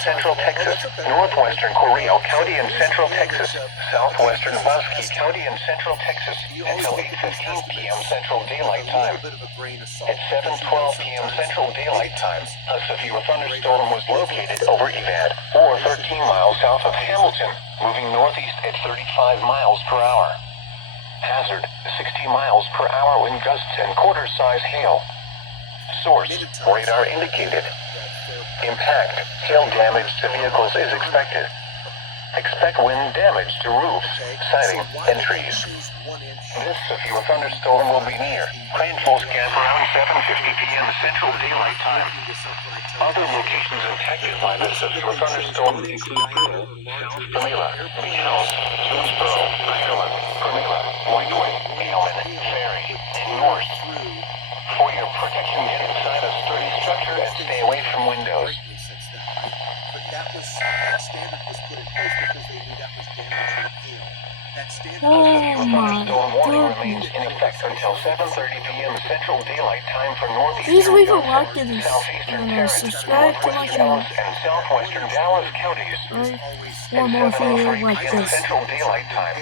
central Texas, northwestern Coral County and central Texas, southwestern Muskie County and central Texas until 8:15 p.m. Central Daylight Time. At 7:12 p.m. Central Daylight Time, a severe thunderstorm was located over Evad, or 13 miles south of Hamilton, moving northeast at 35 miles per hour. Hazard, 60 miles per hour wind gusts and quarter-size hail. Source, radar indicated. Impact, hail damage to vehicles is expected. Expect wind damage to roofs, siding, and trees. This severe thunderstorm will be near Cranfall's Gap around 7:50 p.m. Central Daylight Time. Other locations impacted by this severe thunderstorm include Brittle, South Pamela, Beach House, Jonesboro, Ireland, Pamela, Whitewood, Galen, Ferry, and North. For your protection, get inside a sturdy structure and stay away from windows. Oh my Remains in effect until 7:30 p.m. Central Daylight Time for northeastern Please leave a Belton, like and southeastern Tarrant, subscribe to my northwestern channel. Ellis, and southwestern Dallas counties. For more videos like p.m. this. Central Daylight Time.